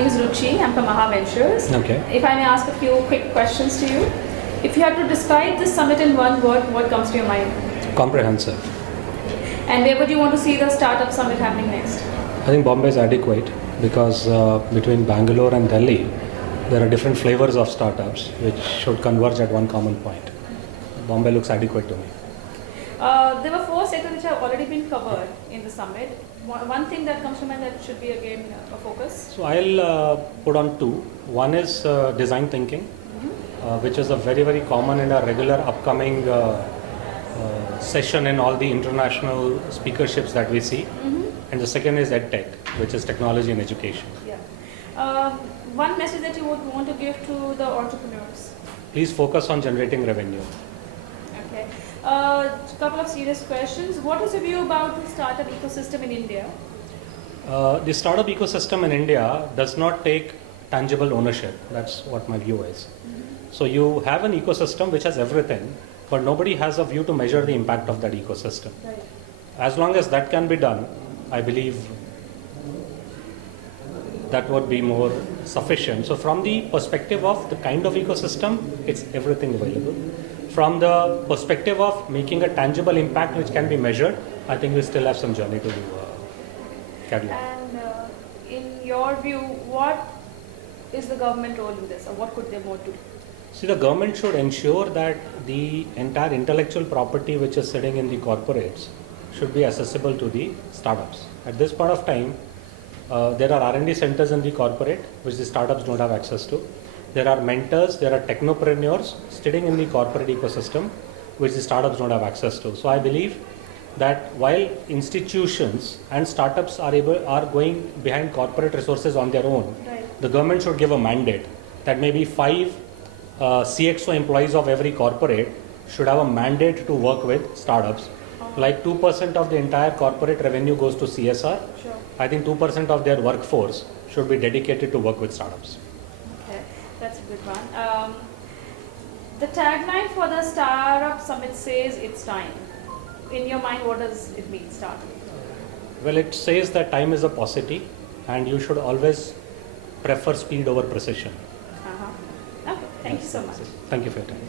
name is Rishi. I'm from Maha Ventures. Okay. If I may ask a few quick questions to you. If you had to describe this summit in one word, what comes to your mind? Comprehensive. And where would you want to see the startup summit happening next? I think Bombay is adequate because between Bangalore and Delhi, there are different flavors of startups which should converge at one common point. Bombay looks adequate to me. There were 4 sectors which have already been covered in the summit. One thing that comes to mind that should be again a focus. So I'll put on 2. One is design thinking, which is a very, very common and a regular upcoming session in all the international speakerships that we see. And the second is EdTech, which is technology and education. Yeah. One message that you would want to give to the entrepreneurs? Please focus on generating revenue. Okay. Couple of serious questions. What is your view about the startup ecosystem in India? The startup ecosystem in India does not take tangible ownership. That's what my view is. So you have an ecosystem which has everything, but nobody has a view to measure the impact of that ecosystem. Right. As long as that can be done, I believe that would be more sufficient. So from the perspective of the kind of ecosystem, it's everything available. From the perspective of making a tangible impact which can be measured, I think we still have some journey to carry on. And in your view, what is the government role in this, or what could they more do? See, the government should ensure that the entire intellectual property which is sitting in the corporates should be accessible to the startups. At this point of time, there are R&D centers in the corporate which the startups don't have access to. There are mentors, there are technopreneurs sitting in the corporate ecosystem which the startups don't have access to. So I believe that while institutions and startups are going behind corporate resources on their own, Right. the government should give a mandate that maybe 5 CXO employees of every corporate should have a mandate to work with startups. Like 2% of the entire corporate revenue goes to CSR. Sure. I think 2% of their workforce should be dedicated to work with startups. Okay, that's a good one. The tagline for the STARup Summit says it's time. In your mind, what does it mean, start? Well, it says that time is a paucity and you should always prefer speed over precision. Okay, thank you so much. Thank you for your time.